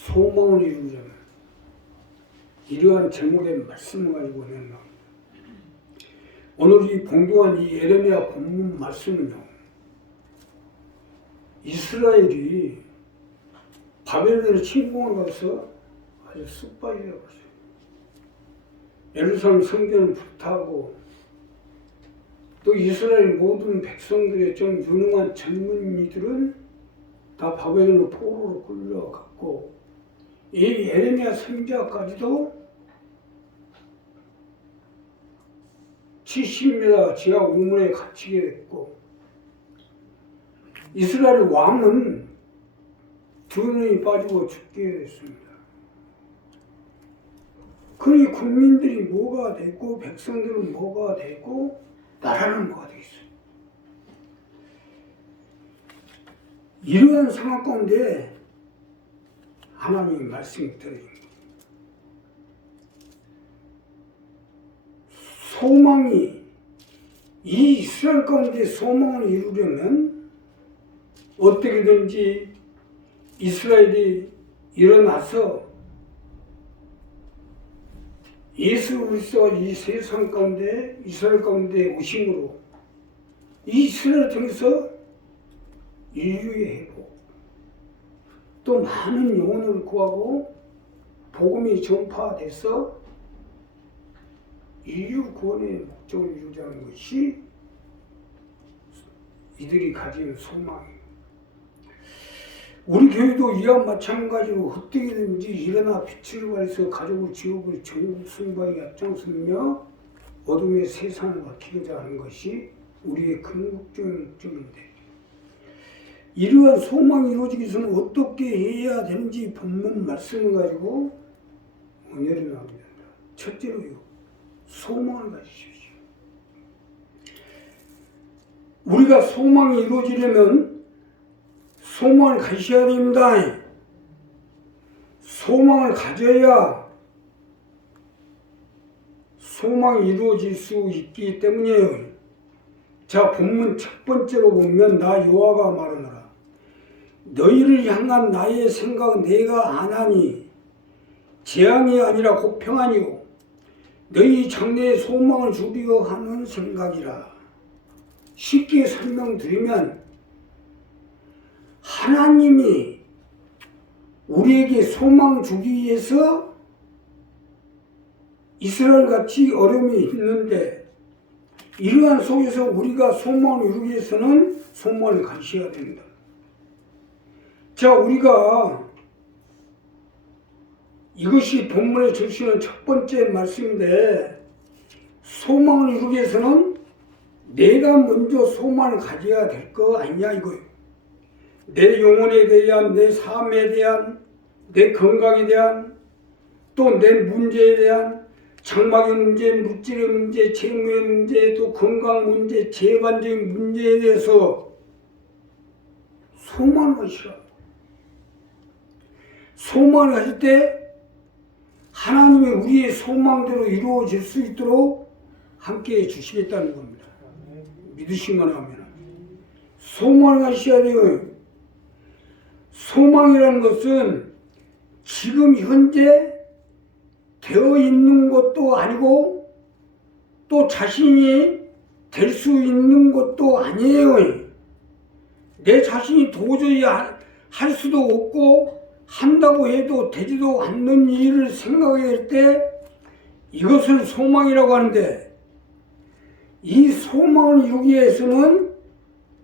소망을 이루려면 이러한 제목의 말씀을 가지고 내는 오늘 이 봉독한 이 예레미야 본문 말씀은요, 이스라엘이 바벨론의 침공을 가서 아주 쑥박이 되었어요. 예루살렘 성전을 불타고 또 이스라엘 모든 백성들의 좀 유능한 젊은이들은 다 바벨론 포로로 끌려갔고, 이 예레미야 선지자까지도 70m 지하 우물에 갇히게 됐고, 이스라엘 왕은 두 눈이 빠지고 죽게 됐습니다. 그러니 국민들이 뭐가 되고 백성들은 뭐가 되고 나라는 뭐가 되겠어요. 이러한 상황 가운데 하나님의 말씀이 들어있습니다. 소망이, 이 이스라엘 가운데 소망을 이루려면 어떻게든지 이스라엘이 일어나서 예수 그리스도가 이 세상 가운데 이스라엘 가운데 오심으로 이 이스라엘을 통해서 인류의 회복, 또 많은 영혼을 구하고 복음이 전파돼서 인류 구원의 목적을 이루자는 것이 이들이 가진 소망이에요. 우리 교회도 이와 마찬가지로 어떻게든지 일어나 빛을 발해서 가족을 지옥을 전국 승방에 앞장서며 어둠의 세상을 밝히고자 하는 것이 우리의 궁극적인 목적인데, 이러한 소망이 이루어지기 위해서는 어떻게 해야 되는지 본문 말씀을 가지고 은혜를 나눕니다. 첫째로요, 소망을 가지십시오. 우리가 소망이 이루어지려면 소망을 가져야 됩니다. 소망을 가져야 소망이 이루어질 수 있기 때문이에요. 자, 본문 첫 번째로 보면 나 여호와가 말하노라. 너희를 향한 나의 생각은 내가 아나니 재앙이 아니라 곧 평안이요 너희 장래에 소망을 주리려 하는 생각이라. 쉽게 설명드리면 하나님이 우리에게 소망 주기 위해서 이스라엘같이 어려움이 있는데, 이러한 속에서 우리가 소망을 이루기 위해서는 소망을 가져야 된다. 자, 우리가 이것이 본문에 주시는 첫 번째 말씀인데, 소망을 이루기 위해서는 내가 먼저 소망을 가져야 될 거 아니냐 이거예요. 내 영혼에 대한, 내 삶에 대한, 내 건강에 대한, 또 내 문제에 대한, 장막의 문제, 물질의 문제, 재물의 문제, 또 건강 문제, 재반적인 문제에 대해서 소망을 가지라. 소망을 가질 때 하나님이 우리의 소망대로 이루어질 수 있도록 함께해 주시겠다는 겁니다. 믿으시면 하면. 소망을 가지셔야 돼요. 소망이라는 것은 지금 현재 되어 있는 것도 아니고 또 자신이 될 수 있는 것도 아니에요. 내 자신이 도저히 할 수도 없고 한다고 해도 되지도 않는 일을 생각할 때 이것을 소망이라고 하는데, 이 소망을 이루기 위해서는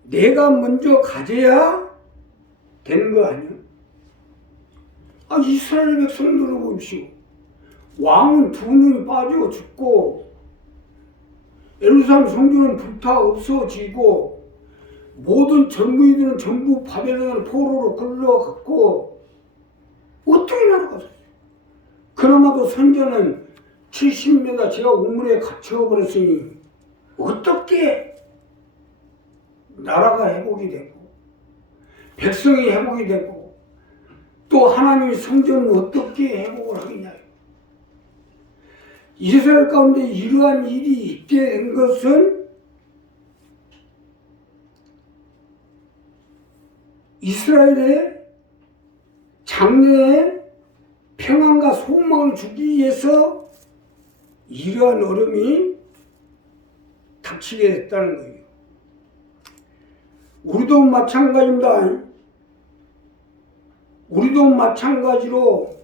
내가 먼저 가져야 되는 거 아니에요? 이스라엘 백성들을 보십시오. 왕은 두 눈이 빠져 죽고 예루살렘 성전은 불타 없어지고 모든 젊은이들은 전부 바벨론 포로로 끌려갔고 어떻게 나라갔어요? 그나마도 성전은 70m 지하 우물에 갇혀버렸으니 어떻게 나라가 회복이 되고 백성이 회복이 되고 또 하나님의 성전은 어떻게 회복을 하겠냐. 이스라엘 가운데 이러한 일이 있게 된 것은 이스라엘의 장래에 평안과 소망을 주기 위해서 이러한 어려움이 닥치게 됐다는 거예요. 우리도 마찬가지입니다. 우리도 마찬가지로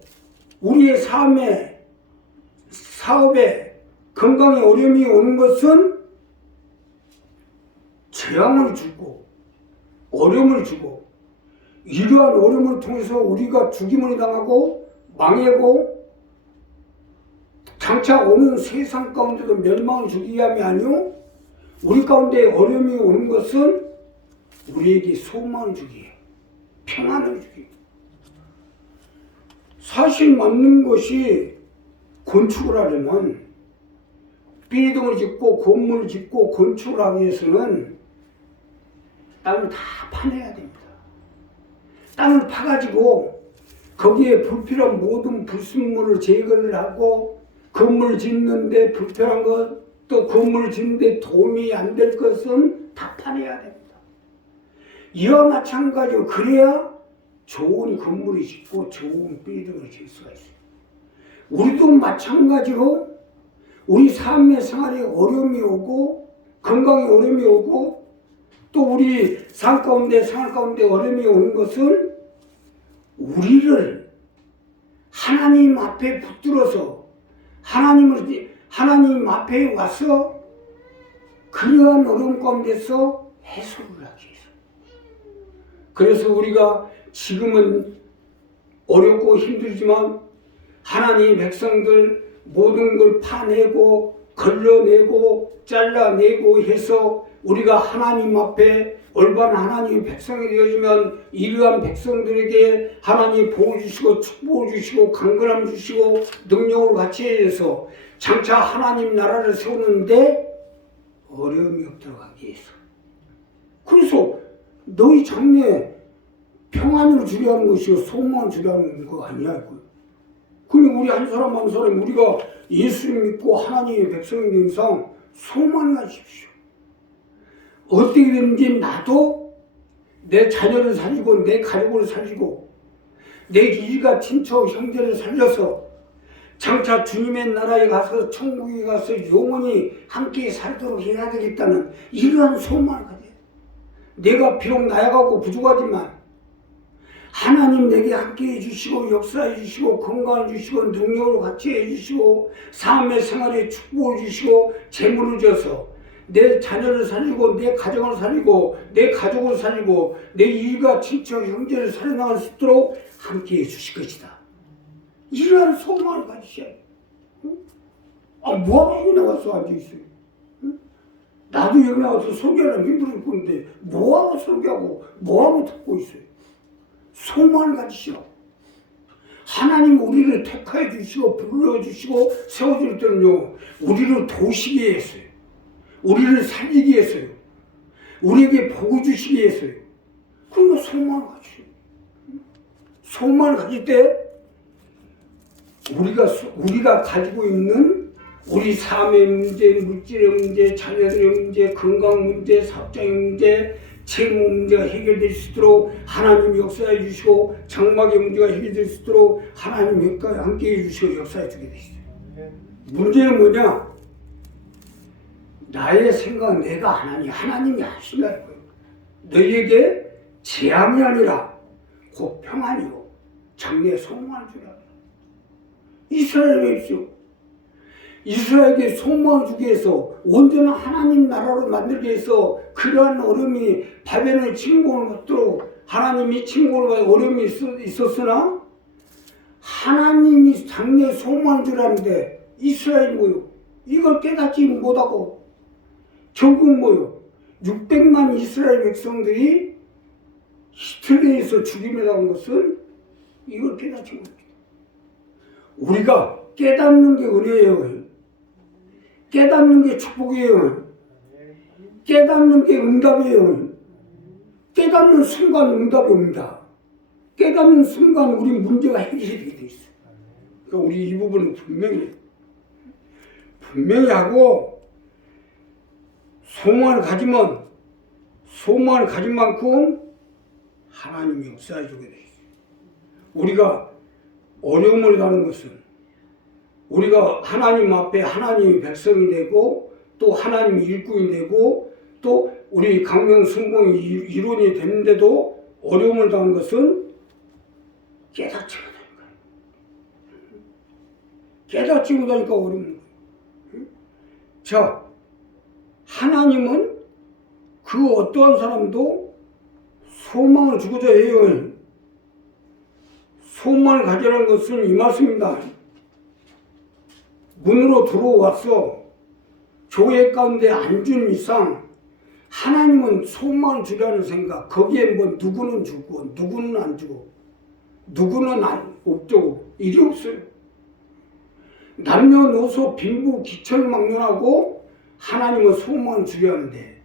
우리의 삶에, 사업에, 건강에 어려움이 오는 것은 재앙을 주고 어려움을 주고, 이러한 어려움을 통해서 우리가 죽임을 당하고 망하고 장차 오는 세상 가운데도 멸망을 주기 위함이 아니요, 우리 가운데 어려움이 오는 것은 우리에게 소망을 주기 위해, 평안을 주기 위해. 사실 맞는 것이, 건축을 하려면 빌딩을 짓고 건물을 짓고 건축을 하기 위해서는 땅을 다 파내야 됩니다. 땅을 파가지고 거기에 불필요한 모든 불순물을 제거를 하고, 건물을 짓는데 불필요한 것, 또 건물을 짓는데 도움이 안 될 것은 다 파내야 됩니다. 이와 마찬가지로 그래야 좋은 건물을 짓고 좋은 빌딩을 질 수가 있어요. 우리도 마찬가지로 우리 삶의 생활에 어려움이 오고 건강에 어려움이 오고 또 우리 삶 가운데 생활 가운데 어려움이 오는 것은 우리를 하나님 앞에 붙들어서 하나님 앞에 와서 그러한 어려움 가운데서 해소를 하기 위해서. 그래서 우리가 지금은 어렵고 힘들지만 하나님 백성들 모든 걸 파내고 걸러내고 잘라내고 해서 우리가 하나님 앞에 올바른 하나님의 백성이 되어지면 이러한 백성들에게 하나님 복을 주시고 축복을 주시고 강건함 주시고 능력을 같이 해서 장차 하나님 나라를 세우는데 어려움이 없도록 하기 위해서. 그래서 너희 장래에 평안을 주려 하는 것이고 소망을 주려 하는 거 아니야. 그럼 우리 한 사람 한 사람 우리가 예수를 믿고 하나님의 백성이 된 이상 소망을 가지십시오. 어떻게든지 나도 내 자녀를 살리고 내 가족을 살리고 내 일가 친척 형제를 살려서 장차 주님의 나라에 가서 천국에 가서 영원히 함께 살도록 해야 되겠다는 이러한 소망을 가져요. 내가 비록 나약하고 부족하지만 하나님 내게 함께 해주시고 역사해 주시고 건강을 주시고 능력을 같이 해주시고 삶의 생활에 축복을 주시고 재물을 줘서 내 자녀를 살리고 내 가정을 살리고 내 가족을 살리고 내 일가 친척 형제를 살려나갈 수 있도록 함께 해주실 것이다. 이러한 소망을 가지셔야 돼. 뭐하고 여기 나와서 앉아있어요? 나도 여기 나와서 설교하려면 힘들 건데 뭐하고 설교하고 뭐하고 듣고 있어요? 소망을 가지시오. 하나님 우리를 택하여 주시고 불러주시고 세워줄 때는요, 우리를 도우시기 위해서요, 우리를 살리기 위해서요, 우리에게 복을 주시기 위해서요. 그러면 소망을 가지시오. 소망을 가질 때 우리가 가지고 있는 우리 삶의 문제, 물질의 문제, 자녀들의 문제, 건강 문제, 사업장의 문제, 채무 문제가 해결될 수 있도록 하나님 역사해 주시고 장막의 문제가 해결될 수 있도록 하나님 함께 해 주시고 역사해 주게 되시죠. 문제는 뭐냐? 나의 생각 내가 하나님이 하신다는 거예요. 너희에게 재앙이 아니라 곧 평안이요 장래의 소망을 주라. 이스라엘에 있죠. 이스라엘에게 소망을 주기 위해서 온전한 하나님 나라로 만들기 위해서 그러한 어려움이 바벨론의 침공을 받도록 하나님이 침공을 받아 어려움이 있었으나 하나님이 장래 소망을 주라는데 이스라엘이 뭐요? 이걸 깨닫지 못하고 결국 뭐요? 600만 이스라엘 백성들이 히틀러에서 죽임을 당한 것은 이걸 깨닫지 못합니다. 우리가 깨닫는 게 은혜예요. 깨닫는 게 축복이에요. 깨닫는 게 응답이에요. 깨닫는 순간 응답이 옵니다. 깨닫는 순간 우리 문제가 해결되게 돼 있어요. 그러니까 우리 이 부분은 분명히 하고 소망을 가진 만큼 하나님이 역사해 주게 돼 있어요. 우리가 어려움을 다는 것은 우리가 하나님 앞에 하나님의 백성이 되고 또 하나님의 일꾼이 되고 또 우리 강명 순봉이 일원이 되는데도 어려움을 당한 것은 깨닫지 못하니까. 깨닫지 못하니까 어려운 거예요. 자, 하나님은 그 어떠한 사람도 소망을 주고자 해요. 소망을 가지라는 것은 이 말씀입니다. 문으로 들어와서 교회 가운데 앉은 이상 하나님은 소망을 주려는 생각, 거기에 뭐 누구는 주고 누구는 안 주고 누구는 안 없고 일이 없어요. 남녀노소 빈부 기천막론하고 하나님은 소망을 주려 하는데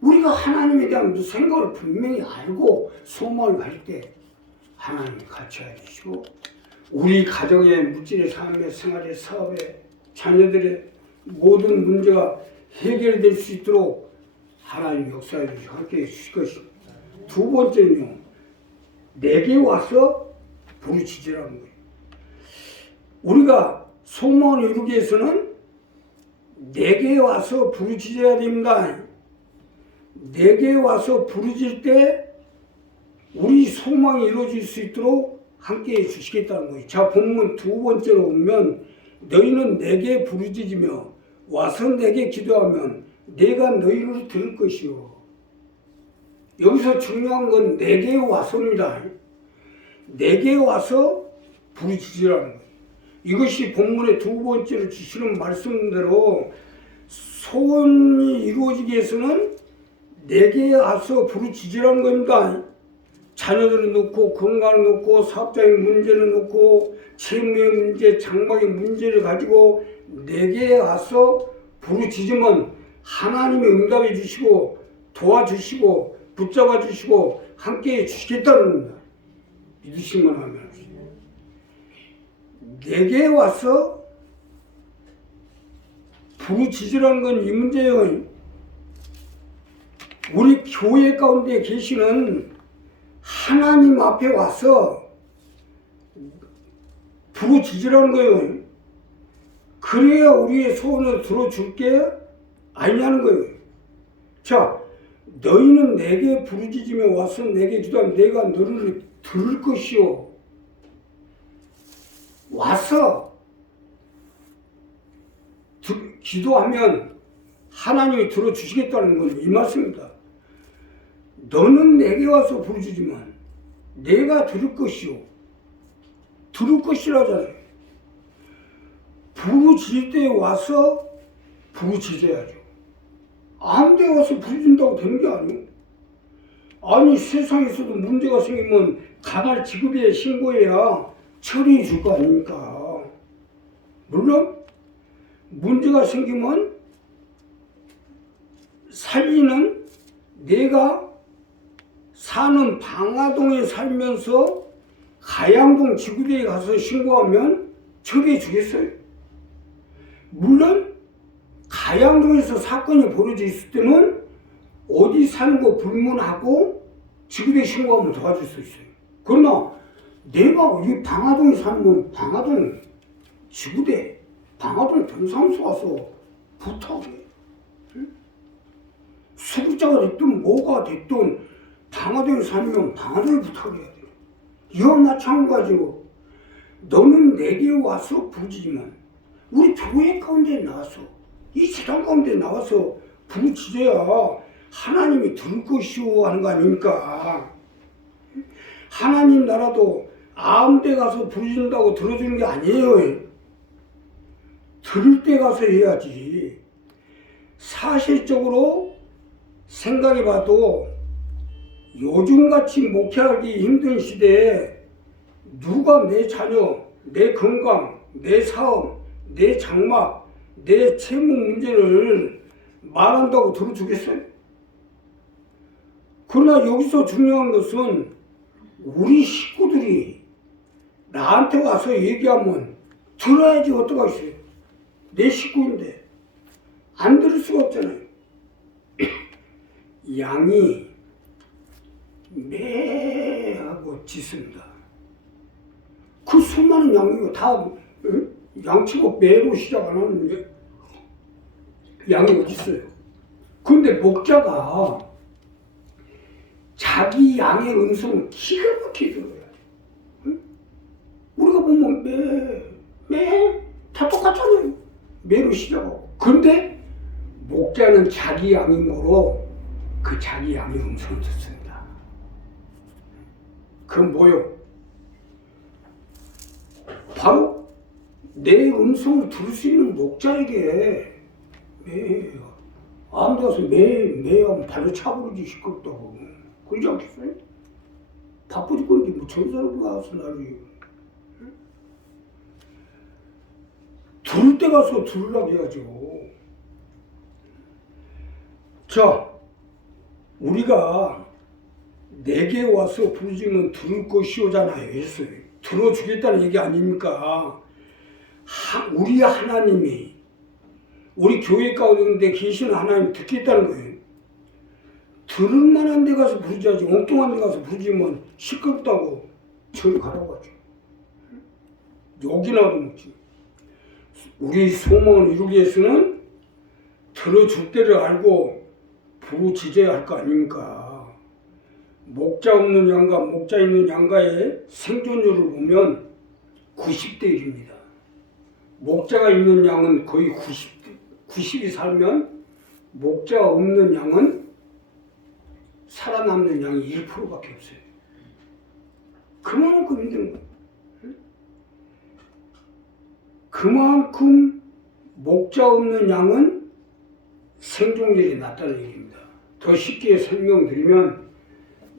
우리가 하나님에 대한 생각을 분명히 알고 소망을 가질 때 하나님이 같이 해주시고 우리 가정의 물질의 삶의 생활의 사업의 자녀들의 모든 문제가 해결될 수 있도록 하나님 역사해 주시고 함께 해주실 것입니다. 두 번째는요, 내게 와서 부르짖으라는 거예요. 우리가 소망을 이루기 위해서는 내게 와서 부르짖어야 됩니다. 내게 와서 부르짖을 때 우리 소망이 이루어질 수 있도록 함께 해주시겠다는 거예요. 자, 본문 두 번째로 오면 너희는 내게 부르짖으며 와서 내게 기도하면 내가 너희를 들을 것이요. 여기서 중요한 건 내게 와서입니다. 내게 와서 부르짖으라는 거예요. 이것이 본문의 두 번째로 주시는 말씀대로 소원이 이루어지기 위해서는 내게 와서 부르짖으라는 겁니다. 자녀들을 놓고 건강을 놓고 사업적인 문제를 놓고 채무의 문제, 장막의 문제를 가지고 내게 와서 부르짖으면 하나님이 응답해 주시고 도와주시고 붙잡아 주시고 함께해 주시겠다는 겁니다. 믿으시면 하면 내게 와서 부르짖으라는 건 이 문제예요. 우리 교회 가운데 계시는 하나님 앞에 와서 부르짖으라는 거예요. 그래야 우리의 소원을 들어줄 게 아니냐는 거예요. 자, 너희는 내게 부르짖으며 와서 내게 기도하면 내가 너를 들을 것이요. 와서 기도하면 하나님이 들어주시겠다는 건 이 말씀입니다. 너는 내게 와서 부르짖으면 내가 들을 것이요. 들을 것이라잖아요. 부르짖을 때 와서 부르짖어야죠. 아무 데 와서 부르짖는다고 되는 게 아니에요. 아니 세상에서도 문제가 생기면 가날 지급에 신고해야 처리해 줄 거 아닙니까? 물론 문제가 생기면 살리는 내가 사는 방화동에 살면서 가양동 지구대에 가서 신고하면 처리해 주겠어요? 물론 가양동에서 사건이 벌어져 있을 때는 어디 사는 거 불문하고 지구대에 신고하면 도와줄 수 있어요. 그러나 내가 이 방화동에 사는 건 방화동 지구대 방화동 변사무소 가서 부탁해. 수급자가 됐든 뭐가 됐든 방화동에 살면 방화동에 부탁해야 돼요. 이와 마찬가지로 너는 내게 와서 부르짖으면 우리 교회 가운데 나와서 이 재단 가운데 나와서 부르짖어야 하나님이 들을 것이오 하는 거 아닙니까? 하나님 나라도 아무 데 가서 부르짖는다고 들어주는 게 아니에요. 들을 때 가서 해야지. 사실적으로 생각해봐도 요즘같이 목회하기 힘든 시대에 누가 내 자녀, 내 건강, 내 사업, 내 장막, 내 채무 문제를 말한다고 들어주겠어요? 그러나 여기서 중요한 것은 우리 식구들이 나한테 와서 얘기하면 들어야지 어떡하겠어요? 내 식구인데 안 들을 수가 없잖아요. 양이 매하고 짖습니다. 그 그 수많은 양이 다 양치고 매로 시작 안 하는 양이 어디 있어요? 그런데 목자가 자기 양의 음성을 기가 막히게 들어야 돼. 응? 우리가 보면 다 똑같잖아요. 매로 시작하고. 근데 목자는 자기 양이 뭐로 그 자기 양의 음성을 듣습니다. 그건 뭐요? 바로 내 음성을 들을 수 있는 목자에게 아무 데 가서 매하면 발로 차버리지 시끄럽다고. 그러지 않겠어요? 바쁘 죽겠는데 뭐 전사람이 와서 나를 들을 때 가서 들으라고 해야죠. 자, 우리가 내게 와서 부르짖으면 들을 것이오잖아요. 했어요. 들어주겠다는 얘기 아닙니까? 우리 하나님이 우리 교회 가운데 계시는 하나님 듣겠다는 거예요. 들을 만한 데 가서 부르짖지 엉뚱한 데 가서 부르짖으면 시끄럽다고 저리 가라고 하죠. 여기나 그렇지. 우리 소망을 이루기 위해서는 들어줄 때를 알고 부르짖어야 할 거 아닙니까? 목자 없는 양과 목자 있는 양과의 생존율을 보면 90대 1입니다. 목자가 있는 양은 거의 90이 살면 목자가 없는 양은 살아남는 양이 1%밖에 없어요. 그만큼 힘든 거예요. 그만큼 목자 없는 양은 생존율이 낮다는 얘기입니다. 더 쉽게 설명드리면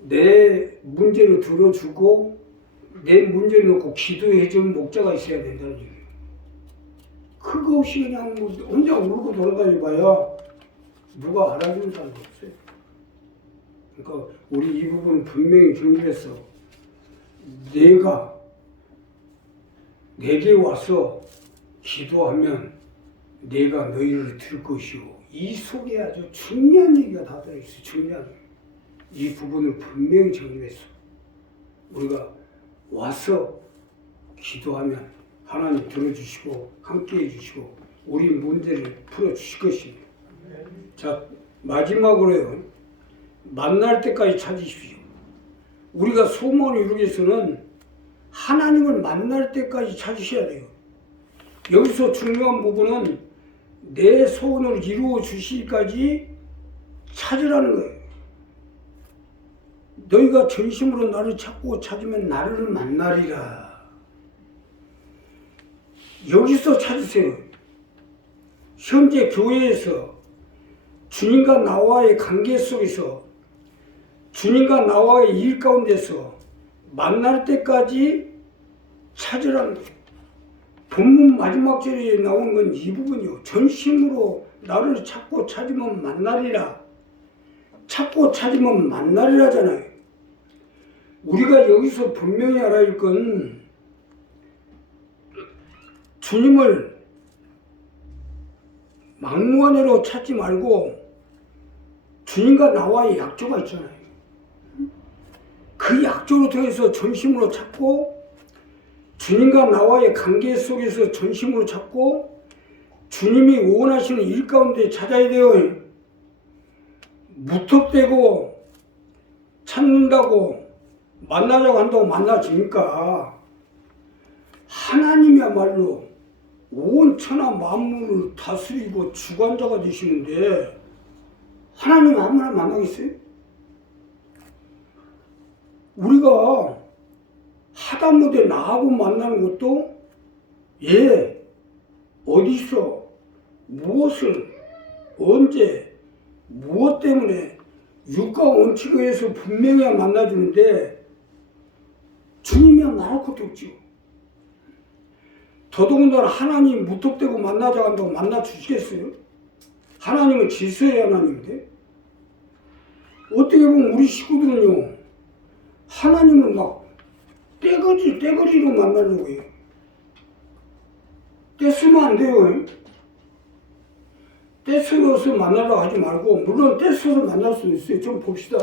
내 문제를 들어주고 내 문제를 놓고 기도해주는 목자가 있어야 된다는 얘기예요. 그거 없이 그냥 뭐 혼자 울고 돌아다녀봐야 누가 알아주는 사람도 없어요. 그러니까 우리 이 부분은 분명히 정리해서 내게 와서 기도하면 내가 너희를 들을 것이오. 이 속에 아주 중요한 얘기가 다 들어있어요. 중요한 이 부분을 분명히 정리했어. 우리가 와서 기도하면 하나님 들어주시고 함께해 주시고 우리 문제를 풀어주실 것입니다. 자, 마지막으로요. 만날 때까지 찾으십시오. 우리가 소망을 이루기 위해서는 하나님을 만날 때까지 찾으셔야 돼요. 여기서 중요한 부분은 내 소원을 이루어 주시기까지 찾으라는 거예요. 너희가 전심으로 나를 찾고 찾으면 나를 만나리라. 여기서 찾으세요. 현재 교회에서 주님과 나와의 관계 속에서 주님과 나와의 일 가운데서 만날 때까지 찾으라는 거예요. 본문 마지막 절에 나온 건 이 부분이요. 전심으로 나를 찾고 찾으면 만나리라. 찾고 찾으면 만나리라잖아요. 우리가 여기서 분명히 알아야 할 건 주님을 막무가내로 찾지 말고 주님과 나와의 약조가 있잖아요. 그 약조를 통해서 전심으로 찾고 주님과 나와의 관계 속에서 전심으로 찾고 주님이 원하시는 일 가운데 찾아야 돼요. 무턱대고 찾는다고 만나자고 한다고 만나집니까? 하나님이야말로 온 천하 만물을 다스리고 주관자가 되시는데 하나님 아무나 만나겠어요? 우리가 하다못해 나하고 만나는 것도 어디서 무엇을 언제 무엇 때문에 육과 원칙에 의해서 분명히 만나주는데 주님이야 말할 것도 없죠. 더더군다나 하나님 무턱대고 만나자고 한다고 만나 주시겠어요? 하나님은 질서의 하나님인데 어떻게 보면 우리 식구들은요 하나님은 막 떼거리로 만나려고 해요. 떼쓰면 안 돼요. 떼쓰면서 만나려고 하지 말고 물론 떼쓰서 만날 수 있어요. 좀 봅시다.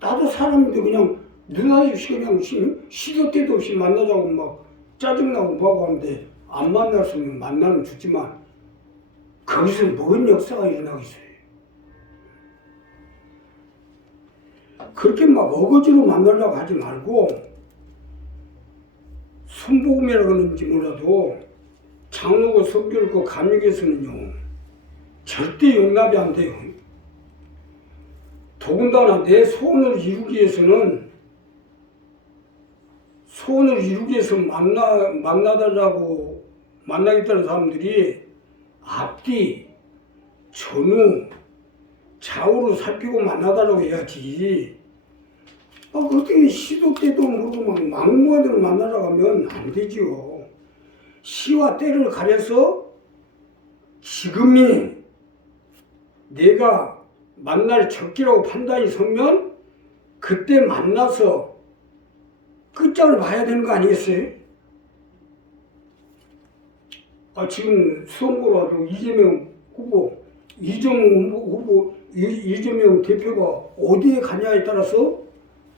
나도 사람인데 그냥 누나없이 그냥 시도 때도 없이 만나자고 막 짜증나고 뭐하고 하는데 안 만났으면 만나는 주지만 거기서 뭔 역사가 일어나겠어요. 그렇게 막 어거지로 만나려고 하지 말고 순복음이라고 하는지 몰라도 장로고 성교고 감리교에서는요 절대 용납이 안 돼요. 더군다나 내 소원을 이루기 위해서는 만나달라고 만나겠다는 사람들이 앞뒤 전후 좌우로 살피고 만나달라고 해야지. 그렇게 시도 때도 모르고 막 막무가내로 만나라고 하면 안 되지요. 시와 때를 가려서 지금이 내가 만날 적기라고 판단이 서면 그때 만나서 끝장을 봐야 되는 거 아니겠어요? 지금 수원고로 와도 이재명 후보, 이재명 대표가 어디에 가냐에 따라서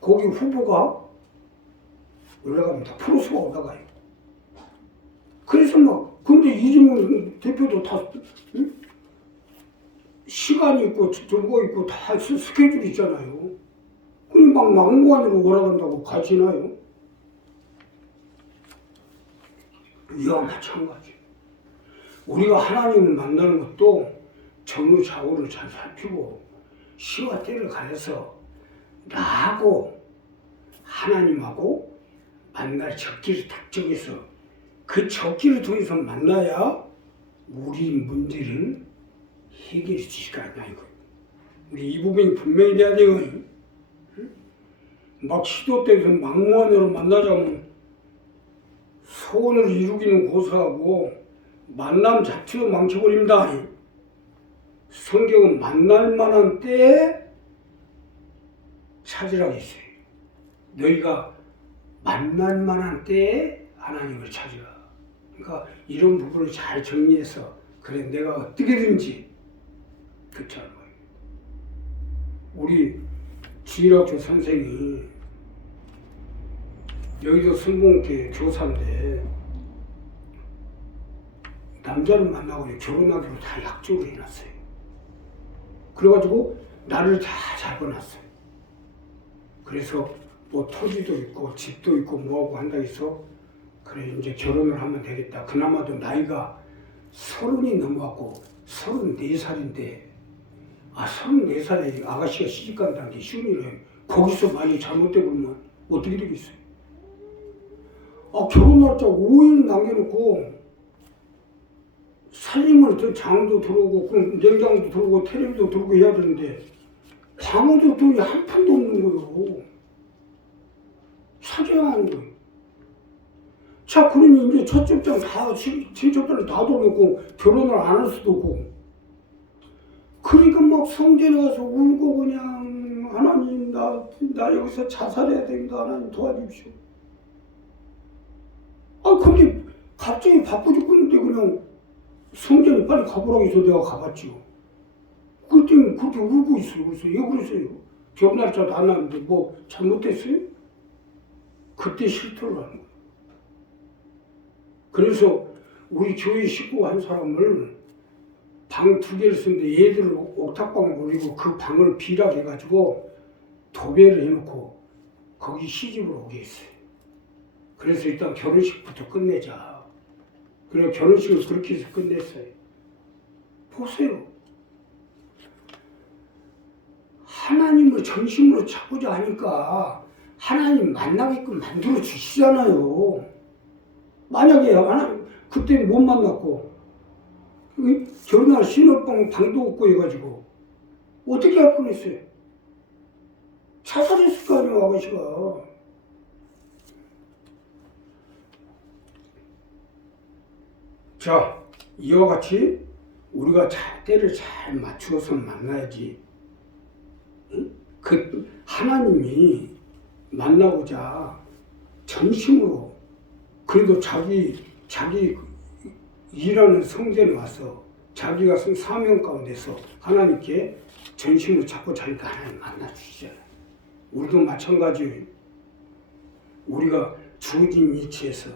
거기 후보가 올라갑니다. 프로수가 올라가요. 그래서 근데 이재명 대표도 다 시간이 있고 정보 있고 다 스케줄이 있잖아요. 그냥 막무가내로 올라간다고 가지나요? 이와 마찬가지. 우리가 하나님을 만나는 것도 전후 좌우를 잘 살피고 시와 때를 가려서 나하고 하나님하고 만날 적기를 딱 정해서 그 적기를 통해서 만나야 우리 문제를 해결해 주실 거 아니야 이거. 우리 이 부분이 분명히 돼야 돼요. 막 시도 때에서 막무가내로 만나자면 소원을 이루기는 고사하고 만남 자체도 망쳐버립니다. 성경은 만날 만한 때에 찾으라고 했어요. 너희가 만날 만한 때에 하나님을 찾으라. 그러니까 이런 부분을 잘 정리해서 그래 내가 어떻게든지 그처럼 우리 주일학교 선생이 여기도 순복음교회 교사인데 남자를 만나고 결혼하기로 다 약속을 해놨어요. 그래가지고 나를 다 잡아놨어요. 그래서 뭐 토지도 있고 집도 있고 뭐하고 한다 해서 그래 이제 결혼을 하면 되겠다. 그나마도 나이가 30이 넘어갖고 34살인데 34살에 아가씨가 시집간다는 게 쉬운 일이에요. 거기서 많이 잘못되고 그러면 어떻게 되겠어요? 결혼 날짜 5일 남겨놓고 살림을 더 장도 들어오고 냉장도 들어오고 텔레비도 들어오고 해야 되는데 방어도 돈이 한 푼도 없는 거예요. 사줘야 하는 거예요. 자, 그러니 이제 첫 접장 다, 친척들을 다 돌렸고 결혼을 안 할 수도 없고 그러니까 막 성전에 가서 울고 그냥 하나님 나 여기서 자살해야 됩니다. 하나님 도와주십시오. 근데 갑자기 바빠 죽겠는데 그냥 성전에 빨리 가보라고 해서 내가 가봤지요. 그때는 그렇게 울고 있어요. 그래서 왜 그러세요? 결혼 날짜도 안 났는데 뭐 잘못됐어요? 그때 실토를 하는 거예요. 그래서 우리 교회 식구 한 사람을 방 2개를 쓰는데 얘들을 옥탑방을 올리고 그 방을 비라게 해가지고 도배를 해놓고 거기 시집을 오게 했어요. 그래서 일단 결혼식부터 끝내자. 그래서 결혼식을 그렇게 해서 끝냈어요. 보세요. 하나님을 전심으로 찾고자 하니까 하나님 만나게끔 만들어 주시잖아요. 만약에 하나님 그때 못 만났고 결혼할 신혼방 방도 없고 해가지고 어떻게 할 뻔했어요? 자살했을 거 아니에요, 아가씨가. 자, 이와 같이 우리가 때를 잘 맞추어서 만나야지. 그 하나님이 만나고자 전심으로 그래도 자기 일하는 성전에 와서 자기가 쓴 사명 가운데서 하나님께 전심으로 찾고 자기가 하나님 만나주시잖아요. 우리도 마찬가지예요. 우리가 주어진 위치에서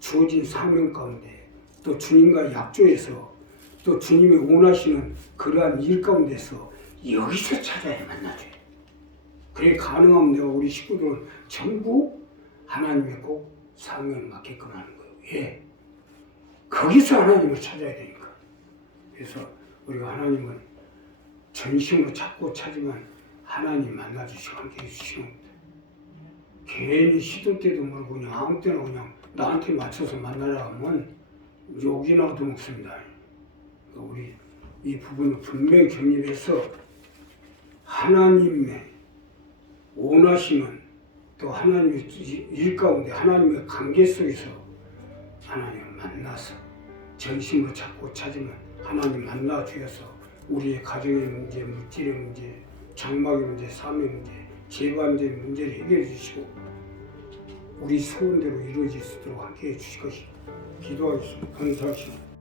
주어진 사명 가운데 또 주님과 약조해서 또 주님이 원하시는 그러한 일 가운데서 여기서 찾아야 만나줘요. 그래 가능하면 내가 우리 식구들은 전부 하나님의 꼭 사명에 맞게끔 하는 거예요. 예. 거기서 하나님을 찾아야 되니까. 그래서 우리가 하나님을 전심으로 찾고 찾으면 하나님 만나주시고 함께 해주시는 겁니다. 괜히 시도 때도 모르고 그냥 아무 때나 그냥 나한테 맞춰서 만나려 하면 욕이나 얻어먹습니다. 그러니까 우리 이 부분을 분명히 경림해서 하나님의 원하시는 또 하나님의 일 가운데 하나님의 관계 속에서 하나님을 만나서 전심으로 찾고 찾으면 하나님 만나 주셔서 우리의 가정의 문제, 물질의 문제, 장막의 문제, 삶의 문제, 재반된 문제를 해결해 주시고 우리 소원대로 이루어질 수 있도록 함께 해 주실 것입니다. 기도하겠습니다. 감사하십니다.